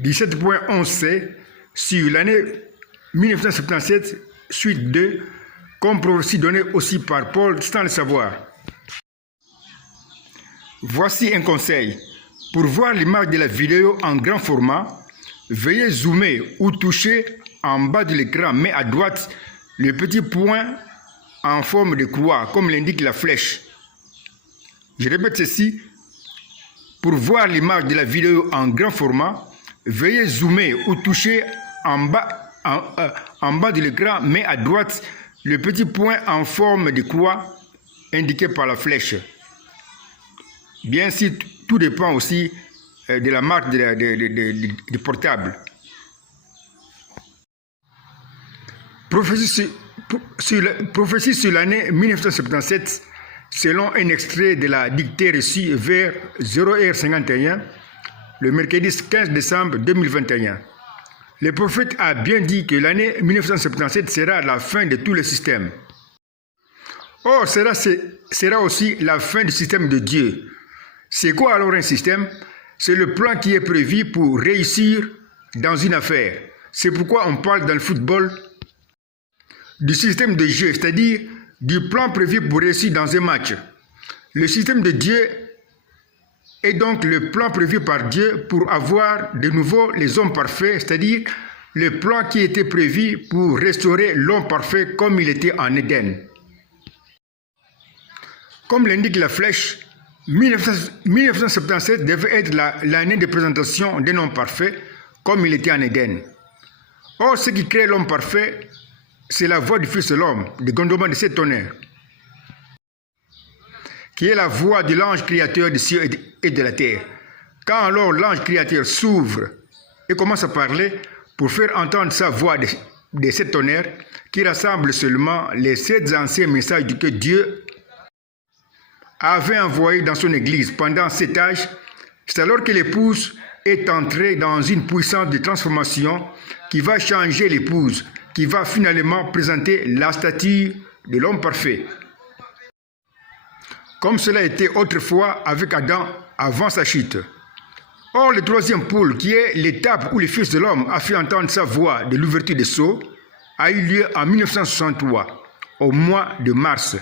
17.11c sur l'année 1977, suite 2, comme prophétie donnée aussi par Paul sans le savoir. Voici un conseil. Pour voir l'image de la vidéo en grand format, veuillez zoomer ou toucher en bas de l'écran, mais à droite, le petit point en forme de croix, comme l'indique la flèche. Je répète ceci. Pour voir l'image de la vidéo en grand format, veuillez zoomer ou toucher en bas de l'écran, mais à droite, le petit point en forme de croix indiqué par la flèche. Bien sûr, tout dépend aussi de la marque du portable. Prophétie sur l'année 1977, selon un extrait de la dictée reçue vers 0h51, le mercredi 15 décembre 2021. Le prophète a bien dit que l'année 1977 sera la fin de tous les systèmes. Or, sera aussi la fin du système de Dieu. C'est quoi alors un système? C'est le plan qui est prévu pour réussir dans une affaire. C'est pourquoi on parle dans le football du système de jeu, c'est-à-dire du plan prévu pour réussir dans un match. Le système de Dieu est donc le plan prévu par Dieu pour avoir de nouveau les hommes parfaits, c'est-à-dire le plan qui était prévu pour restaurer l'homme parfait comme il était en Éden. Comme l'indique la flèche, 1977 devait être l'année de présentation d'un homme parfait comme il était en Éden. Or, ce qui crée l'homme parfait, c'est la voix du Fils de l'homme, du grondement de ses tonnerres, qui est la voix de l'ange créateur des cieux et de la terre. Quand alors l'ange créateur s'ouvre et commence à parler pour faire entendre sa voix de ces tonnerres, qui rassemble seulement les 7 anciens messages que Dieu avait envoyés dans son église pendant 7 âges, c'est alors que l'épouse est entrée dans une puissance de transformation qui va changer l'épouse, qui va finalement présenter la stature de l'homme parfait. Comme cela était autrefois avec Adam avant sa chute. Or, le troisième pôle, qui est l'étape où le Fils de l'homme a fait entendre sa voix de l'ouverture des sceaux, a eu lieu en 1963, au mois de mars.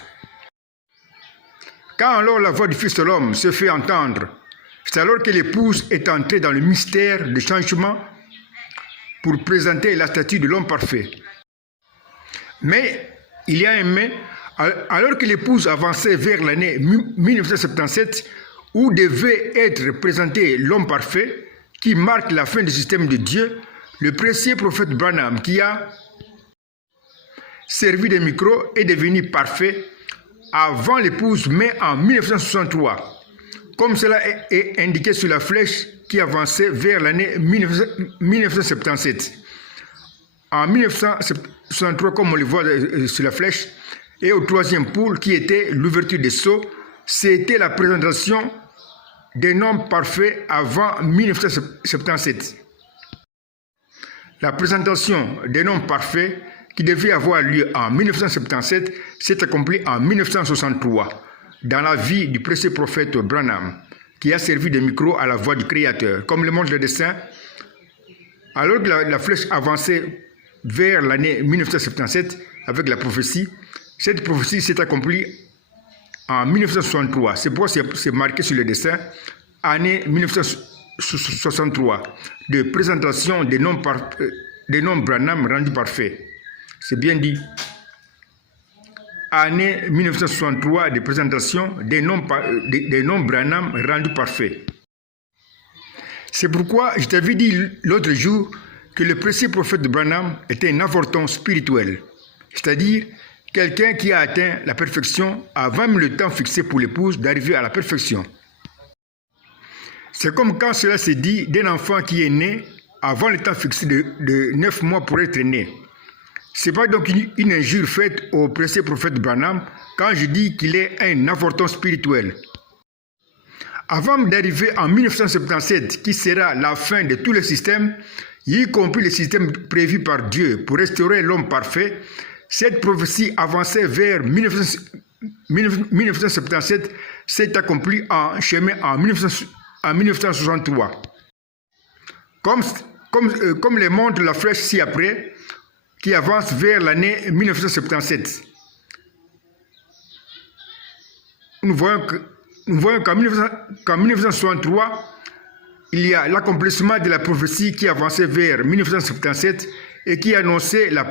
Quand alors la voix du Fils de l'homme se fait entendre, c'est alors que l'épouse est entrée dans le mystère du changement pour présenter la statue de l'homme parfait. Mais il y a un mais, alors que l'épouse avançait vers l'année 1977, où devait être présenté l'homme parfait, qui marque la fin du système de Dieu, le précieux prophète Branham, qui a servi de micro, est devenu parfait avant l'épouse, mais en 1963, comme cela est indiqué sur la flèche qui avançait vers l'année 1977. En 1963, comme on le voit sur la flèche, et au troisième pôle qui était l'ouverture des sceaux, c'était la présentation d'un homme parfait avant 1977. La présentation d'un homme parfait qui devait avoir lieu en 1977 s'est accomplie en 1963 dans la vie du précieux prophète Branham, qui a servi de micro à la voix du Créateur. Comme le montre le dessin, alors que la flèche avançait vers l'année 1977 avec la prophétie, cette prophétie s'est accomplie en 1963. C'est pourquoi c'est marqué sur le dessin, année 1963, de présentation des noms Branham rendus parfaits. C'est bien dit. Année 1963 de présentation des noms Branham rendus parfaits. C'est pourquoi je t'avais dit l'autre jour que le précieux prophète de Branham était un avorton spirituel, c'est-à-dire quelqu'un qui a atteint la perfection avant même le temps fixé pour l'épouse d'arriver à la perfection. C'est comme quand cela se dit d'un enfant qui est né avant le temps fixé de 9 mois pour être né. Ce n'est pas donc une injure faite au précieux prophète Branham quand je dis qu'il est un avorton spirituel. Avant d'arriver en 1977, qui sera la fin de tous les systèmes, y compris le système prévu par Dieu pour restaurer l'homme parfait, cette prophétie avancée vers 1977 s'est accomplie en chemin en 1963. comme le montre la flèche ci-après, qui avance vers l'année 1977. Nous voyons qu'en 1963, il y a l'accomplissement de la prophétie qui avançait vers 1977 et qui annonçait la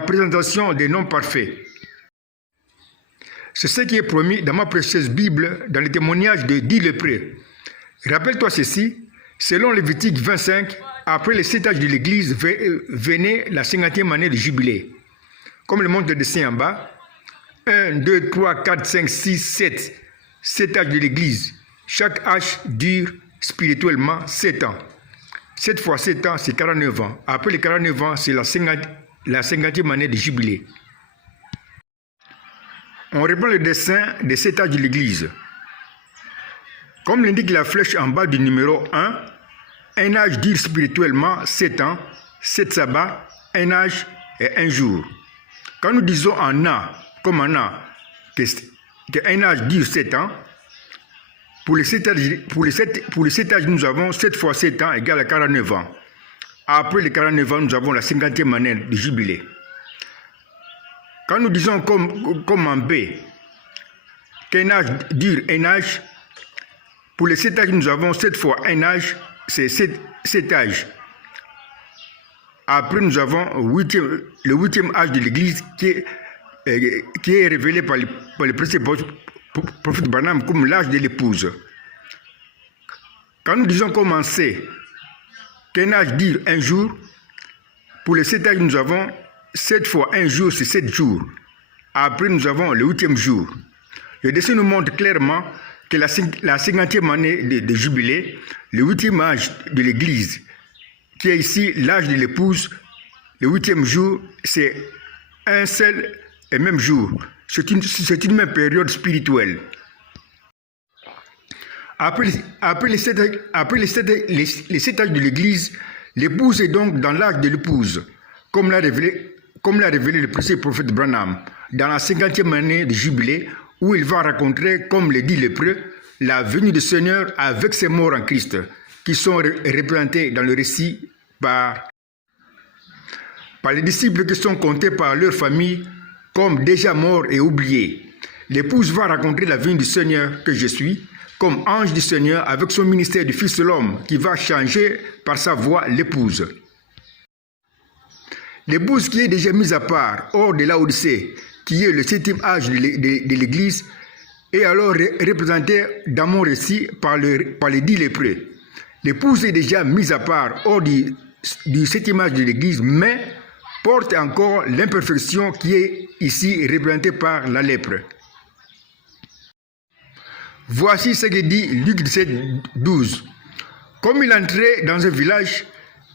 présentation des noms parfaits. C'est ce qui est promis dans ma précieuse Bible, dans le témoignage de 10 lépreux. Rappelle-toi ceci, selon Lévitique 25, après les 7 âges de l'Église, venait la 50e année de jubilé. Comme le montre le dessin en bas, 1, 2, 3, 4, 5, 6, 7. 7 âges de l'Église. Chaque âge dure spirituellement 7 ans. 7 fois 7 ans, c'est 49 ans. Après les 49 ans, c'est la 50e année de jubilé. On reprend le dessin des 7 âges de l'Église. Comme l'indique la flèche en bas du numéro 1, un âge dure spirituellement 7 ans, 7 sabbats, un âge et un jour. Quand nous disons en an, comme en an, qu'un âge dure 7 ans, pour les 7 âges, nous avons 7 fois 7 ans égale à 49 ans. Après les 49 ans, nous avons la 50e année de jubilé. Quand nous disons comme en B, qu'un âge dure un âge, pour les 7 âges, nous avons 7 fois un âge, c'est 7 âges. Après, nous avons le 8e âge de l'Église qui est révélé par le précédent prophète Branham comme l'âge de l'épouse. Quand nous disons comme en C, qu'un âge dure un jour, pour les 7 âges, nous avons 7 fois un jour, c'est 7 jours. Après, nous avons le 8e jour. Le dessin nous montre clairement que la 50e année de jubilé, le 8e âge de l'Église, qui est ici l'âge de l'épouse, le 8e jour, c'est un seul et même jour. C'est une même période spirituelle. Après les 7 âges de l'Église, l'épouse est donc dans l'âge de l'épouse, comme l'a révélé le précieux prophète Branham, dans la 50e année de jubilé, où il va rencontrer, comme le dit lépreux, la venue du Seigneur avec ses morts en Christ, qui sont représentés dans le récit par les disciples qui sont comptés par leur famille comme déjà morts et oubliés. L'épouse va rencontrer la venue du Seigneur que je suis, comme ange du Seigneur avec son ministère du Fils de l'homme, qui va changer par sa voix l'épouse. L'épouse qui est déjà mise à part, hors de l'Odyssée, qui est le 7e âge de l'Église, est alors représentée dans mon récit par les 10 lépreux. L'épouse est déjà mise à part, hors du 7e âge de l'Église, mais porte encore l'imperfection qui est ici représentée par la lèpre. Voici ce que dit Luc 17, 12. Comme il entrait dans un village,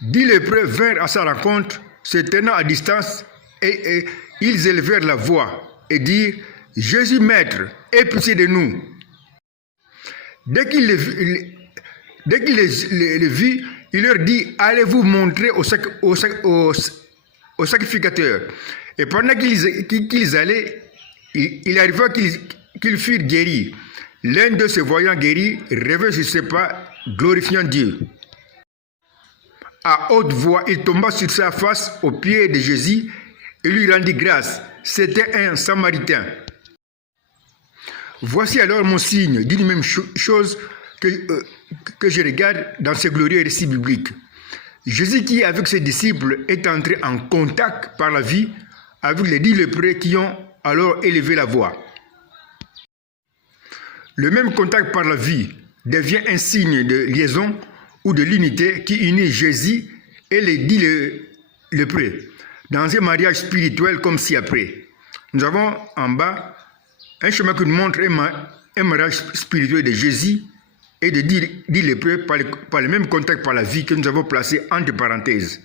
10 lépreux vinrent à sa rencontre, se tenant à distance, et ils élevèrent la voix et dirent « Jésus, Maître, aie pitié de nous ». Dès qu'il les vit, il leur dit « Allez-vous montrer au sacrificateur ». Et pendant qu'ils allaient, il arriva qu'ils furent guéris. L'un d'eux, se voyant guéri, revint sur ses pas, glorifiant Dieu. À haute voix, il tomba sur sa face aux pieds de Jésus et lui rendit grâce. C'était un Samaritain. Voici alors mon signe d'une même chose que je regarde dans ce glorieux récit biblique. Jésus qui, avec ses disciples, est entré en contact par la vie avec les 10 lépreux qui ont alors élevé la voix. Le même contact par la vie devient un signe de liaison ou de l'unité qui unit Jésus et les 10 lépreux dans un mariage spirituel comme ci-après. Nous avons en bas un schéma qui nous montre un mariage spirituel de Jésus et de 10 lépreux par le même contact par la vie que nous avons placé entre parenthèses.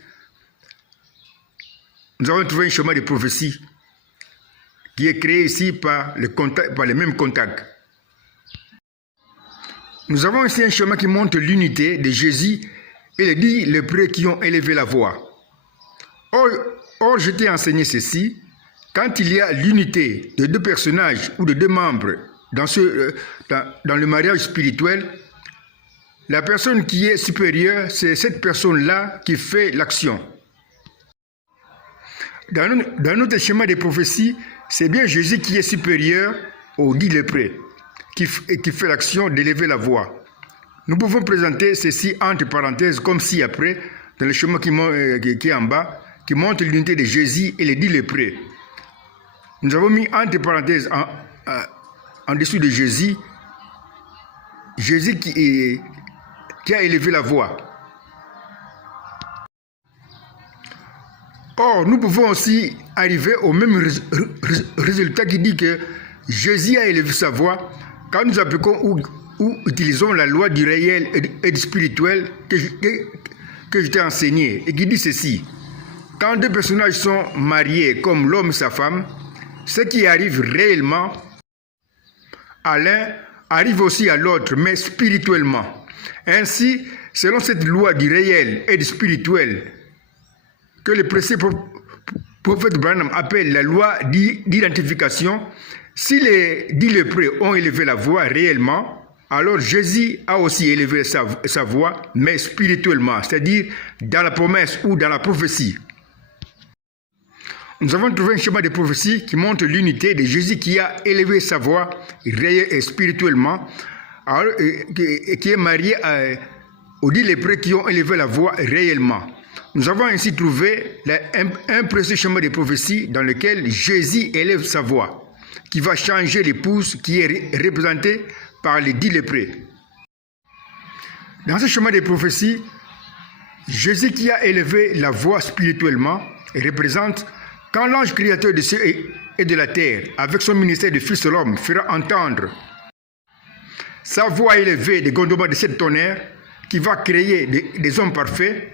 Nous avons trouvé un schéma de prophétie qui est créé ici par le même contact. Nous avons ici un schéma qui montre l'unité de Jésus et les 10 lépreux qui ont élevé la voix. Or, je t'ai enseigné ceci, quand il y a l'unité de 2 personnages ou de 2 membres dans le mariage spirituel, La personne qui est supérieure, c'est cette personne-là qui fait l'action. Dans notre schéma des prophéties, c'est bien Jésus qui est supérieur aux 10 lépreux, qui fait l'action d'élever la voix. Nous pouvons présenter ceci entre parenthèses comme ci-après, dans le schéma qui est en bas, qui montre l'unité de Jésus et les 10 lépreux. Nous avons mis entre parenthèses en dessous de Jésus, Jésus qui a élevé la voix. Or, nous pouvons aussi arriver au même résultat qui dit que Jésus a élevé sa voix quand nous appliquons ou utilisons la loi du réel et du spirituel que je t'ai enseigné et qui dit ceci. Quand deux personnages sont mariés comme l'homme et sa femme, ce qui arrive réellement à l'un arrive aussi à l'autre, mais spirituellement. Ainsi, selon cette loi du réel et du spirituel, que le précieux prophète Branham appelle la loi d'identification, si les 10 lépreux ont élevé la voix réellement, alors Jésus a aussi élevé sa voix, mais spirituellement, c'est-à-dire dans la promesse ou dans la prophétie. Nous avons trouvé un schéma de prophétie qui montre l'unité de Jésus qui a élevé sa voix réellement et spirituellement, et qui est marié aux 10 lépreux qui ont élevé la voix réellement. Nous avons ainsi trouvé un précieux schéma de prophétie dans lequel Jésus élève sa voix, qui va changer l'épouse qui est représentée par les 10 lépreux. Dans ce schéma de prophétie, Jésus qui a élevé la voix spirituellement représente quand l'ange créateur des cieux et de la terre, avec son ministère de Fils de l'homme, fera entendre sa voix élevée des grondements de cette tonnerre qui va créer des hommes parfaits.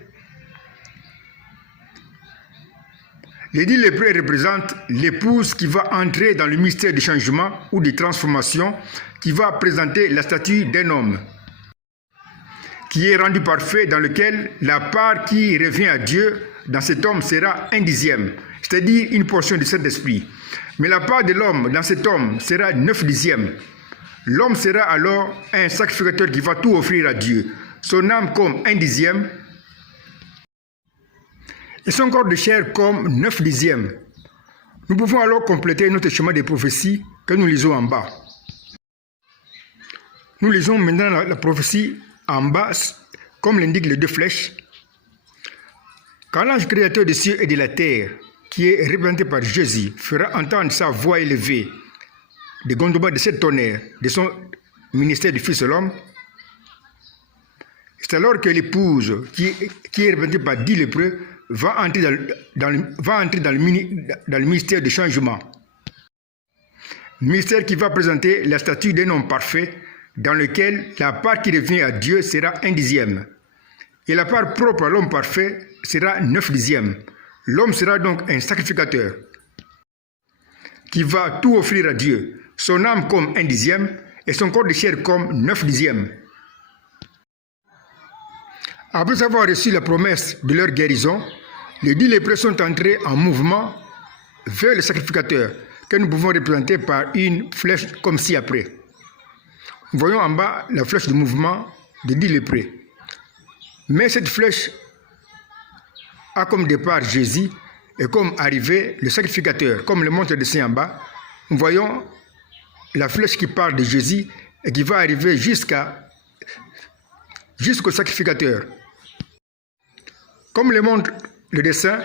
Les 10 lépreux représentent l'épouse qui va entrer dans le mystère du changement ou de transformation, qui va présenter la statue d'un homme, qui est rendu parfait, dans lequel la part qui revient à Dieu dans cet homme sera 1/10, c'est-à-dire une portion du Saint-Esprit. Mais la part de l'homme dans cet homme sera 9/10. L'homme sera alors un sacrificateur qui va tout offrir à Dieu, son âme comme 1/10, et son corps de chair comme 9/10. Nous pouvons alors compléter notre schéma de prophétie que nous lisons en bas. Nous lisons maintenant la prophétie en bas, comme l'indiquent les 2 flèches. Quand l'ange créateur des cieux et de la terre, qui est représenté par Jésus, fera entendre sa voix élevée des grondements de cette tonnerre, de son ministère du Fils de l'homme, c'est alors que l'épouse, qui est représentée par 10 lépreux, va entrer dans le mystère du changement. Mystère qui va présenter la statue d'un homme parfait, dans lequel la part qui revient à Dieu sera 1/10. Et la part propre à l'homme parfait sera 9/10. L'homme sera donc un sacrificateur qui va tout offrir à Dieu, son âme comme 1/10 et son corps de chair comme 9/10. Après avoir reçu la promesse de leur guérison, les 10 lépreux sont entrés en mouvement vers le sacrificateur, que nous pouvons représenter par une flèche comme ci-après. Nous voyons en bas la flèche de mouvement des 10 lépreux. Mais cette flèche a comme départ Jésus et comme arrivée le sacrificateur. Comme le montre le dessin en bas, nous voyons la flèche qui part de Jésus et qui va arriver jusqu'au sacrificateur. Comme le montre le dessin,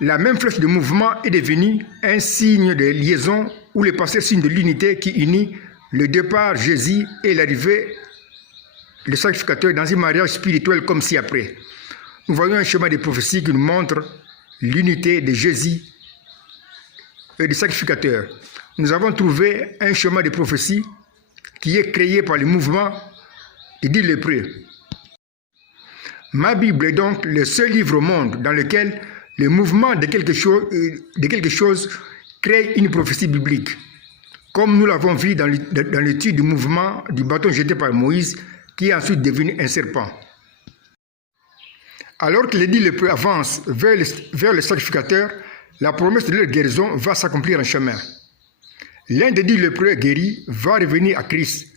la même flèche de mouvement est devenue un signe de liaison ou le passé signe de l'unité qui unit le départ Jésus et l'arrivée le sacrificateur dans un mariage spirituel comme ci-après. Nous voyons un schéma de prophétie qui nous montre l'unité de Jésus et du sacrificateur. Nous avons trouvé un schéma de prophétie qui est créé par le mouvement des 10 lépreux. Ma Bible est donc le seul livre au monde dans lequel le mouvement de quelque chose crée une prophétie biblique, comme nous l'avons vu dans l'étude du mouvement du bâton jeté par Moïse, qui est ensuite devenu un serpent. Alors que les 10 lépreux avancent vers le sacrificateur, la promesse de leur guérison va s'accomplir en chemin. L'un des 10 lépreux guéris va revenir à Christ.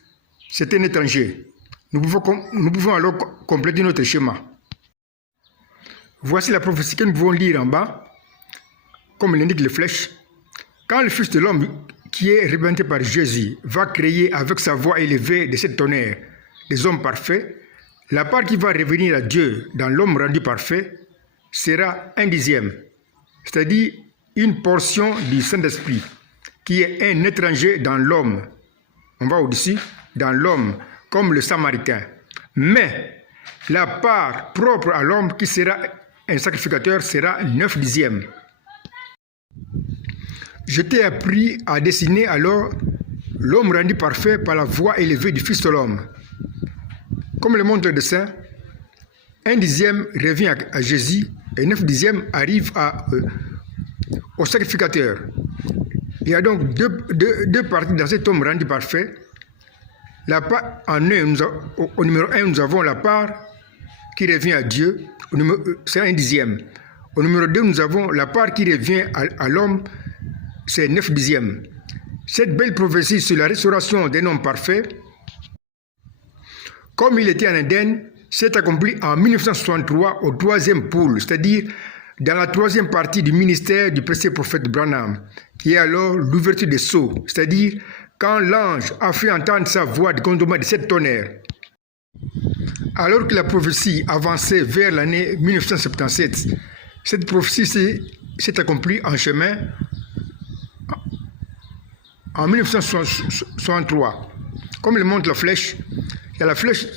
C'est un étranger. Nous pouvons alors compléter notre schéma. Voici la prophétie que nous pouvons lire en bas, comme l'indiquent les flèches. Quand le Fils de l'homme, qui est représenté par Jésus, va créer avec sa voix élevée de cette tonnerre des hommes parfaits, la part qui va revenir à Dieu dans l'homme rendu parfait sera 1/10, c'est-à-dire une portion du Saint-Esprit, qui est un étranger dans l'homme. On va au-dessus, dans l'homme, comme le Samaritain. Mais la part propre à l'homme qui sera un sacrificateur sera 9/10. Je t'ai appris à dessiner alors l'homme rendu parfait par la voix élevée du Fils de l'homme. Comme le montre le dessin, 1/10 revient à Jésus et 9/10 arrive au sacrificateur. Il y a donc deux parties dans cet homme rendu parfait. Au numéro 1, nous avons la part qui revient à Dieu, c'est 1/10. Au numéro 2, nous avons la part qui revient à l'homme, c'est 9/10. Cette belle prophétie sur la restauration d'un homme parfait, comme il était en Éden, s'est accomplie en 1963 au 3e pôle, c'est-à-dire dans la 3e partie du ministère du précieux prophète Branham, qui est alors l'ouverture des sceaux, c'est-à-dire quand l'ange a fait entendre sa voix de grondement de cette tonnerre. Alors que la prophétie avançait vers l'année 1977, cette prophétie s'est accomplie en chemin en 1963. Comme le montre la flèche, il y a la flèche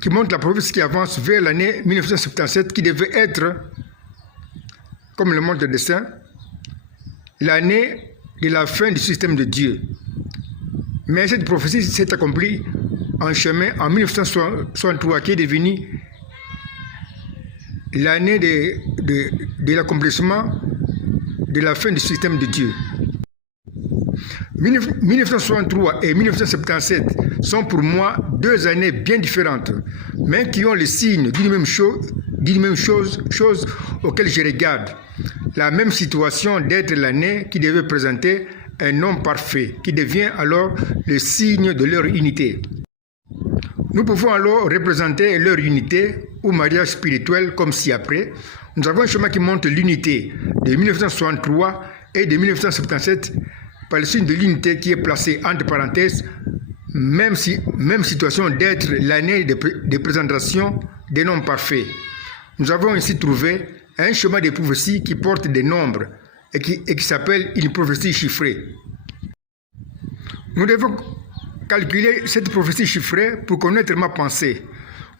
qui montre la prophétie qui avance vers l'année 1977, qui devait être, comme le montre le dessin, l'année de la fin du système de Dieu. Mais cette prophétie s'est accomplie en chemin en 1963, qui est devenue l'année de l'accomplissement de la fin du système de Dieu. 1963 et 1977 sont pour moi 2 années bien différentes, mais qui ont le signe d'une même chose auquel je regarde. La même situation d'être l'année qui devait présenter un homme parfait, qui devient alors le signe de leur unité. Nous pouvons alors représenter leur unité ou mariage spirituel comme ci-après. Nous avons un schéma qui montre l'unité de 1963 et de 1977 par le signe de l'unité qui est placé entre parenthèses, même situation d'être l'année de présentation d'un homme parfait. Nous avons ici trouvé un schéma de prophétie qui porte des nombres et qui s'appelle une prophétie chiffrée. Nous devons calculer cette prophétie chiffrée pour connaître ma pensée.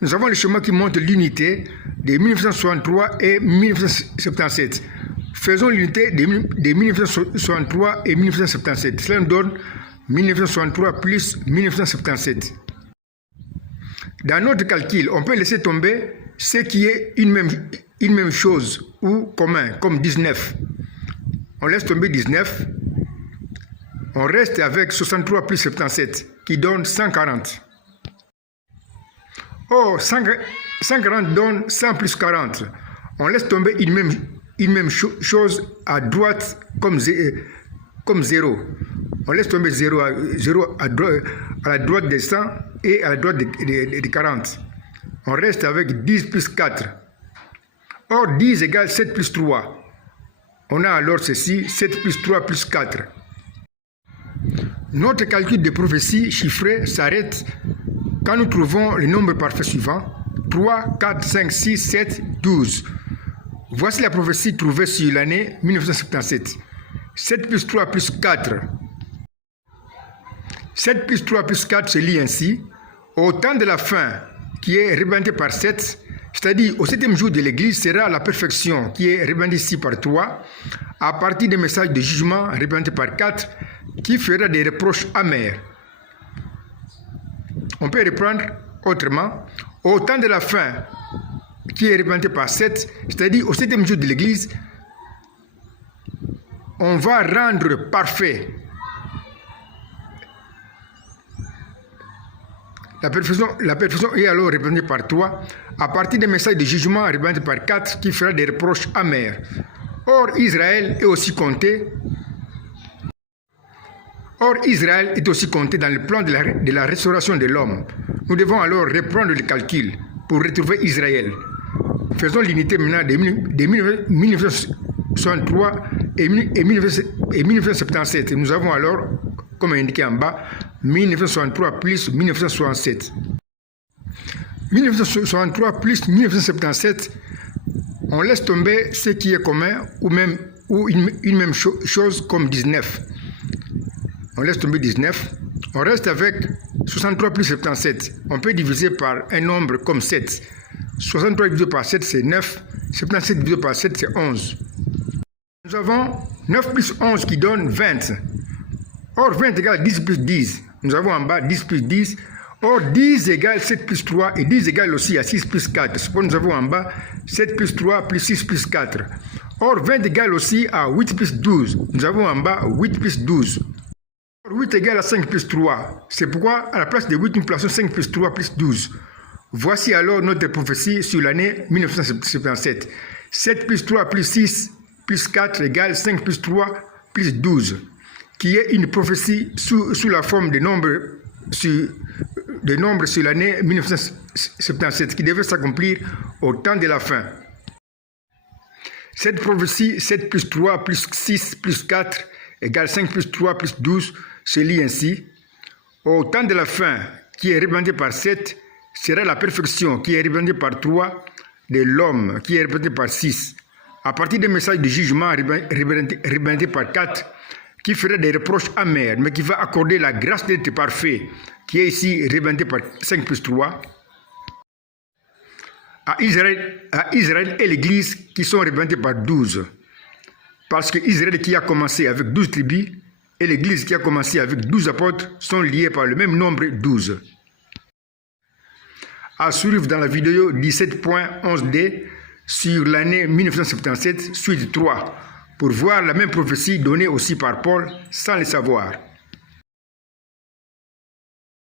Nous avons le schéma qui montre l'unité de 1963 et 1977. Faisons l'unité de 1963 et 1977. Cela nous donne 1963 plus 1977. Dans notre calcul, on peut laisser tomber ce qui est une même chose ou commun, comme 19. On laisse tomber 19. On reste avec 63 plus 77, qui donne 140. Or, 140 donne 100 plus 40. On laisse tomber une même chose à droite comme 0. On laisse tomber 0 à la droite des 100 et à la droite des 40. On reste avec 10 plus 4. Or, 10 égale 7 plus 3. On a alors ceci, 7 plus 3 plus 4. Notre calcul de prophétie chiffrée s'arrête quand nous trouvons le nombre parfait suivant, 3, 4, 5, 6, 7, 12. Voici la prophétie trouvée sur l'année 1977. 7 plus 3 plus 4. 7 plus 3 plus 4 se lit ainsi. Au temps de la fin, qui est représenté par 7, c'est-à-dire au 7e jour de l'Église, sera la perfection, qui est représentée ici par 3, à partir des messages de jugement représentés par 4, qui fera des reproches amers. On peut reprendre autrement. Au temps de la fin, qui est représenté par 7, c'est-à-dire au 7e jour de l'Église, on va rendre parfait la perfection est alors représentée par 3, à partir des messages de jugement représentés par 4, qui fera des reproches amers. Or, Israël est aussi compté dans le plan de la restauration de l'homme. Nous devons alors reprendre le calcul pour retrouver Israël. Faisons l'unité maintenant de 1963 et 1977. Nous avons alors, comme indiqué en bas, 1963 plus 1967. 1963 plus 1977, on laisse tomber ce qui est commun ou une même chose comme 19. On laisse tomber 19. On reste avec 63 plus 77. On peut diviser par un nombre comme 7. 63 divisé par 7, c'est 9. 77 divisé par 7, c'est 11. Nous avons 9 plus 11 qui donne 20. Or, 20 égale 10 plus 10. Nous avons en bas 10 plus 10. Or, 10 égale 7 plus 3 et 10 égale aussi à 6 plus 4. C'est pourquoi nous avons en bas 7 plus 3 plus 6 plus 4. Or, 20 égale aussi à 8 plus 12. Nous avons en bas 8 plus 12. Or, 8 égale à 5 plus 3. C'est pourquoi à la place de 8, nous plaçons 5 plus 3 plus 12. Voici alors notre prophétie sur l'année 1977. 7 plus 3 plus 6 plus 4 égale 5 plus 3 plus 12, qui est une prophétie sous la forme de nombres sur l'année 1977, qui devait s'accomplir au temps de la fin. Cette prophétie, 7 plus 3 plus 6 plus 4 égale 5 plus 3 plus 12, se lit ainsi. Au temps de la fin, qui est représenté par 7, sera la perfection, qui est représentée par 3, de l'homme, qui est représenté par 6. À partir des messages de jugement représentés par 4, qui ferait des reproches amers, mais qui va accorder la grâce d'être parfait, qui est ici représenté par 5 plus 3. À Israël et l'Église, qui sont représentés par 12. Parce que Israël qui a commencé avec 12 tribus, et l'Église qui a commencé avec 12 apôtres, sont liés par le même nombre 12. À suivre dans la vidéo 17.11d sur l'année 1977, suite 3, pour voir la même prophétie donnée aussi par Paul sans le savoir.